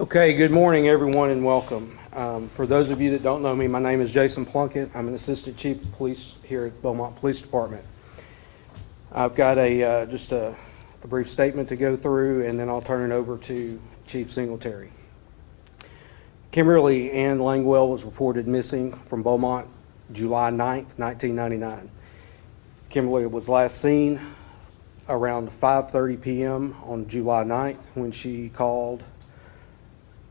Okay, good morning, everyone, and welcome. For those of you that don't know me, my name is Jason Plunkett. I'm an Assistant Chief of Police here at Beaumont Police Department. I've got just a brief statement to go through, and then I'll turn it over to Chief Singletary. Kimberly Langwell was reported missing from Beaumont July 9th, 1999. Kimberly was last seen around 5:30 p.m. on July 9th when she called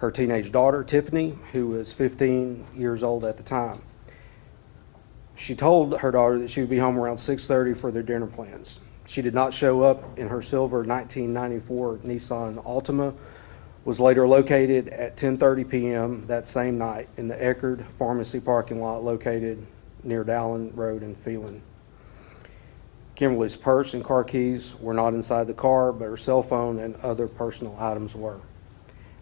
her teenage daughter, Tiffany, who was 15 years old at the time. She told her daughter that she would be home around 6:30 for their dinner plans. She did not show up, and her silver 1994 Nissan Altima was later located at 10:30 p.m. that same night in the Eckerd Pharmacy parking lot located near Dallin Road in Phelan. Kimberly's purse and car keys were not inside the car, but her cell phone and other personal items were.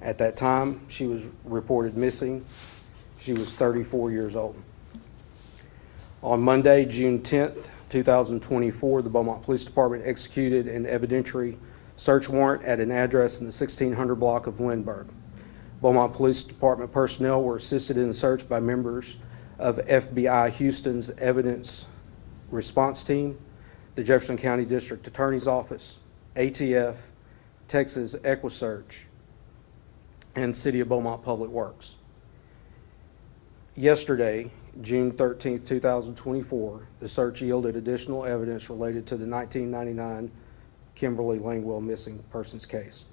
At that time, she was reported missing. She was 34 years old. On Monday, June 10th, 2024, the Beaumont Police Department executed an evidentiary search warrant at an address in the 1600 block of Lindbergh. Beaumont Police Department personnel were assisted in the search by members of FBI Houston's Evidence Response Team, the Jefferson County District Attorney's Office, ATF, Texas EquiSearch, and City of Beaumont Public Works. Yesterday, June 13, 2024, the search yielded additional evidence related to the 1999 Kimberly Langwell missing persons case.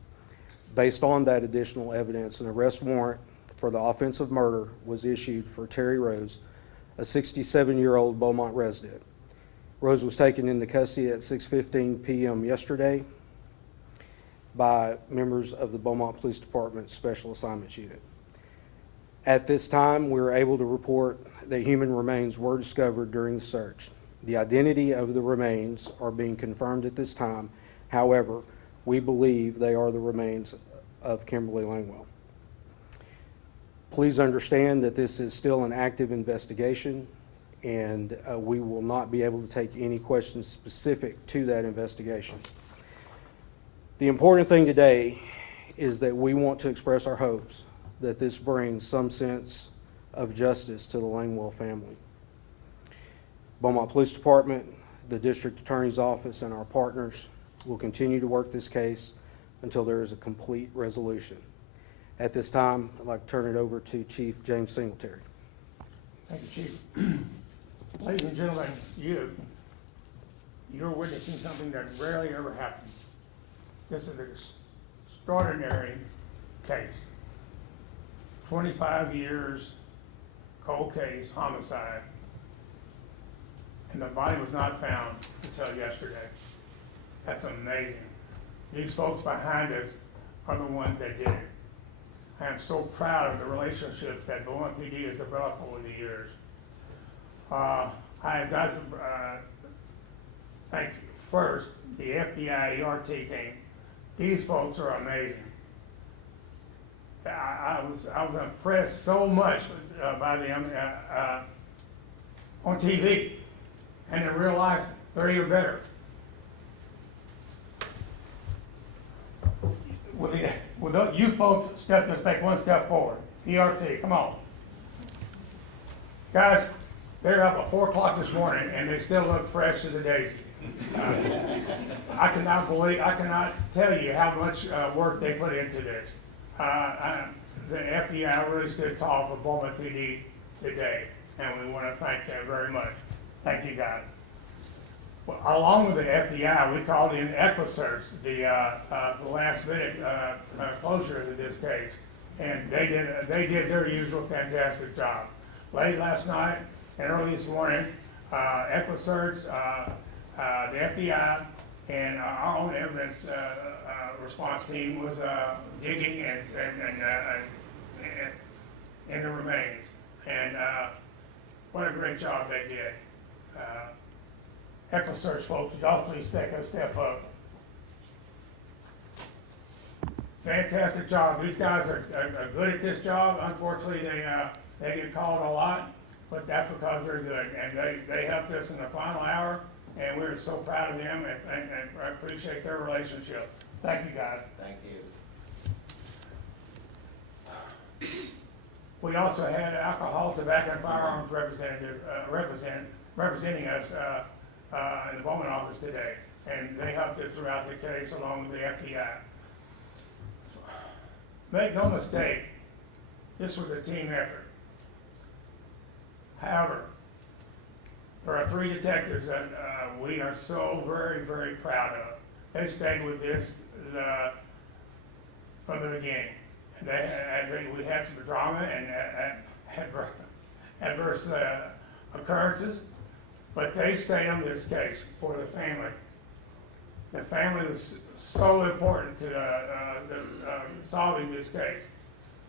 Based on that additional evidence, an arrest warrant for the offense of murder was issued for Terry Rose, a 67-year-old Beaumont resident. Rose was taken into custody at 6:15 p.m. yesterday by members of the Beaumont Police Department Special Assignments Unit. At this time, we were able to report that human remains were discovered during the search. The identity of the remains are being confirmed at this time. However, we believe they are the remains of Kimberly Langwell. Please understand that this is still an active investigation, and we will not be able to take any questions specific to that investigation. The important thing today is that we want to express our hopes that this brings some sense of justice to the Langwell family. Beaumont Police Department, the District Attorney's Office, and our partners will continue to work this case until there is a complete resolution. At this time, I'd like to turn it over to Chief James Singletary. Thank you, Chief. Ladies and gentlemen, you're witnessing something that rarely ever happens. This is an extraordinary case. 25 years, cold case, homicide, and the body was not found until yesterday. That's amazing. These folks behind us are the ones that did it. I am so proud of the relationships that Beaumont PD has developed over the years. I have got to thank first the FBI ERT team. These folks are amazing. I was impressed so much by them on TV, and in real life, they're even better. Will you folks take one step forward? ERT, come on. Guys, they're up at 4 o'clock this morning, and they still look fresh as a daisy. I cannot tell you how much work they put into this. The FBI really stood tall for Beaumont PD today, and we want to thank them very much. Thank you, guys. Well, along with the FBI, we called in EquiSearch, the last minute closure of this case, and they did their usual fantastic job. Late last night and early this morning, EquiSearch, the FBI, and our own evidence response team was digging in the remains, and what a great job they did. EquiSearch folks, y'all please take a step up. Fantastic job. These guys are good at this job. Unfortunately, they get called a lot, but that's because they're good, and they helped us in the final hour, and we're so proud of them, and I appreciate their relationship. Thank you, guys. Thank you. We also had alcohol, tobacco, and firearms representative, representing us, in the Beaumont office today. And they helped us throughout the case along with the FBI. Make no mistake, this was a team effort. However, there are 3 detectives that we are so very, very proud of. They stayed with this from the beginning. And we had some drama and adverse occurrences, but they stayed on this case for the family. The family was so important to solving this case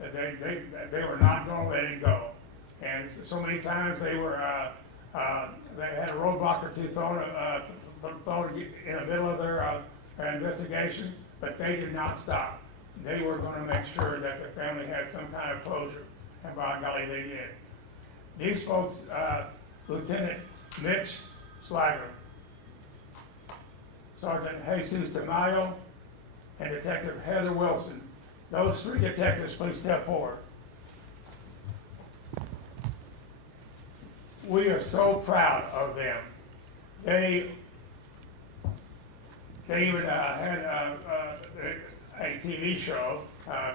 that they were not going to let it go. And so many times they had a roadblock or two thrown in the middle of their investigation, but they did not stop. They were going to make sure that the family had some kind of closure, and by golly, they did. These folks, Lieutenant Mitch Slager, Sergeant Jesus Tamayo, and Detective Heather Wilson. Those 3 detectives, please step forward. We are so proud of them. They even had a TV show,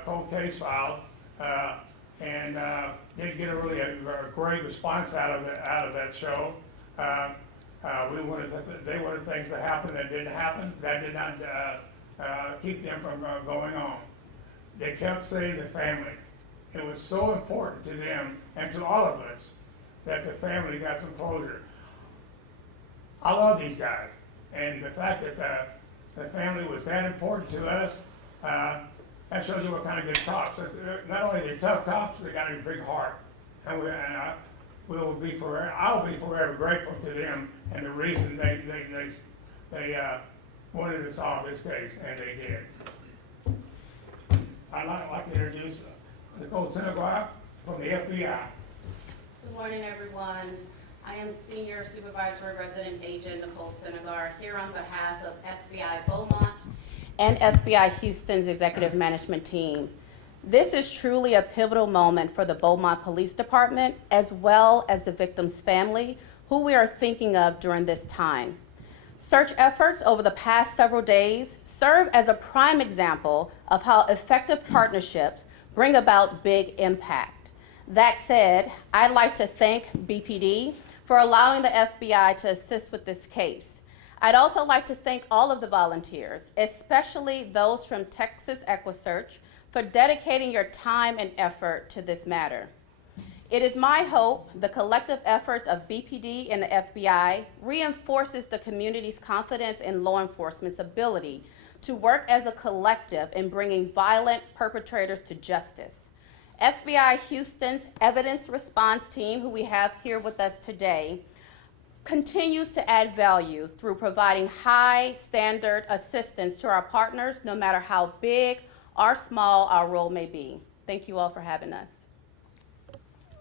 Cold Case Files, and did get a great response out of that show. They wanted things to happen that didn't happen. That did not keep them from going on. They kept saying the family. It was so important to them and to all of us that the family got some closure. I love these guys, and the fact that the family was that important to us, that shows you what kind of good cops. Not only are they tough cops, they got a big heart, and I will be forever grateful to them and the reason they wanted to solve this case, and they did. I'd like to introduce Nicole Senegal from the FBI. Good morning, everyone. I am Senior Supervisory Resident Agent Nicole Senegar here on behalf of FBI Beaumont and FBI Houston's Executive Management Team. This is truly a pivotal moment for the Beaumont Police Department as well as the victim's family, who we are thinking of during this time. Search efforts over the past several days serve as a prime example of how effective partnerships bring about big impact. That said, I'd like to thank BPD for allowing the FBI to assist with this case. I'd also like to thank all of the volunteers, especially those from Texas EquiSearch, for dedicating your time and effort to this matter. It is my hope the collective efforts of BPD and the FBI reinforces the community's confidence in law enforcement's ability to work as a collective in bringing violent perpetrators to justice. FBI Houston's Evidence Response Team, who we have here with us today, continues to add value through providing high standard assistance to our partners, no matter how big or small our role may be. Thank you all for having us.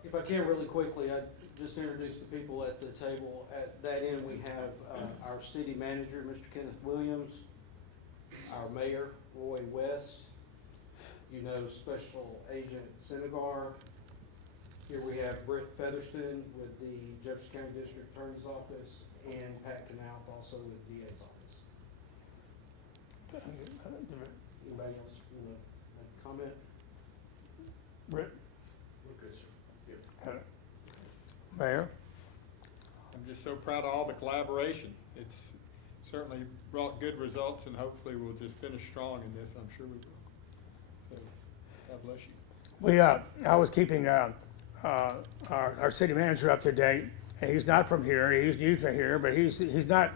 If I can really quickly, I just introduce the people at the table. At that end, we have our city manager, Mr. Kenneth Williams, our mayor, Roy West, Special Agent Senegar. Here we have Britt Featherston with the Jefferson County District Attorney's Office, and Pat Knauf also with the DA's office. Anybody else want to make a comment? Britt? Okay, sir. Mayor? I'm just so proud of all the collaboration. It's certainly brought good results, and hopefully we'll just finish strong in this. I'm sure we will. So, God bless you. I was keeping our city manager up to date, and he's not from here. He's new to here, but he's not.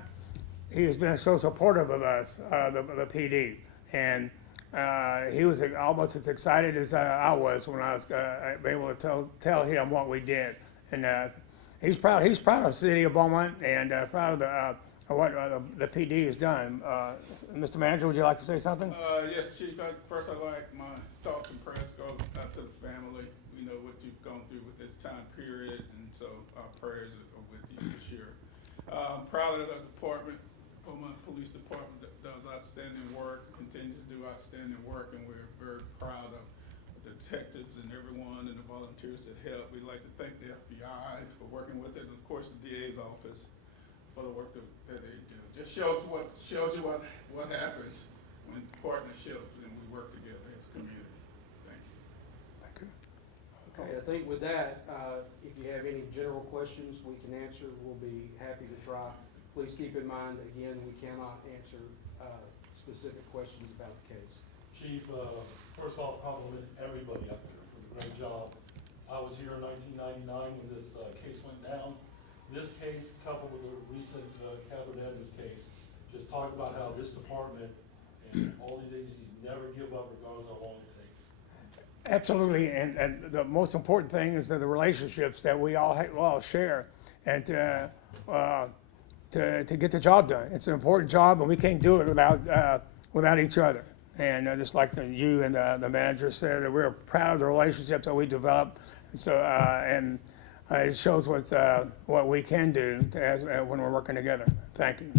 He has been so supportive of us, the PD, and he was almost as excited as I was when I was able to tell him what we did, and he's proud. He's proud of the city of Beaumont and proud of what the PD has done. Mr. Manager, would you like to say something? Yes, Chief. First, I'd like my thoughts and prayers go out to the family. We know what you've gone through with this time period, and so our prayers are with you this year. I'm proud of the department. Beaumont Police Department does outstanding work, continues to do outstanding work, and we're very proud of the detectives and everyone and the volunteers that helped. We'd like to thank the FBI for working with it, and of course the DA's office for the work that they do. Just shows you what happens when partnership and we work together as a community. Thank you. Thank you. Okay, I think with that, if you have any general questions we can answer, we'll be happy to try. Please keep in mind, again, we cannot answer specific questions about the case. Chief, first off, compliment everybody out there for the great job. I was here in 1999 when this case went down. This case, coupled with the recent Catherine Edwards case, just talk about how this department and all these agencies never give up regardless of how long it takes. Absolutely, and the most important thing is that the relationships that we all share, and to get the job done. It's an important job, and we can't do it without each other. And just like you and the manager said, that we're proud of the relationships that we developed. So it shows what we can do when we're working together. Thank you.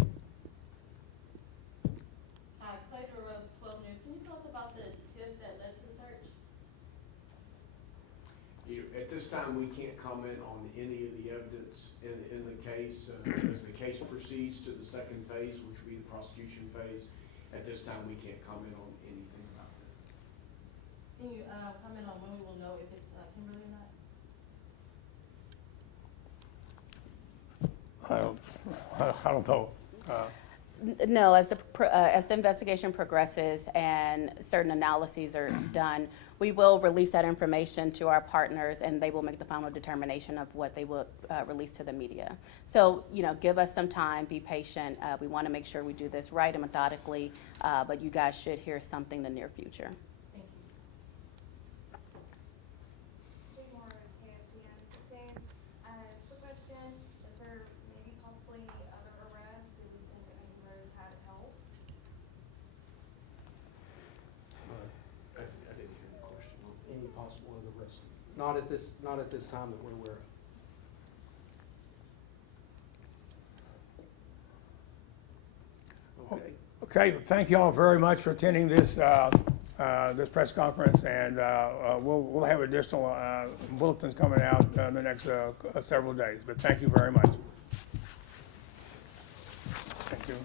Hi, Clay Rose, 12 News. Can you tell us about the tip that led to the search? At this time, we can't comment on any of the evidence in the case. As the case proceeds to the second phase, which would be the prosecution phase, at this time, we can't comment on anything about that. Can you comment on when we will know if it's Kimberly or not? I don't know. No, as the investigation progresses and certain analyses are done, we will release that information to our partners, and they will make the final determination of what they will release to the media. So, give us some time, be patient. We want to make sure we do this right and methodically, but you guys should hear something in the near future. Thank you. More KFDM 6 quick question, is there maybe possibly other arrests? Do we think that maybe those had help? I didn't hear the question. Any possible other risk? Not at this time that we're aware of. Okay. Okay, thank you all very much for attending this this press conference, and we'll have additional bulletins coming out in the next several days. But thank you very much. Thank you.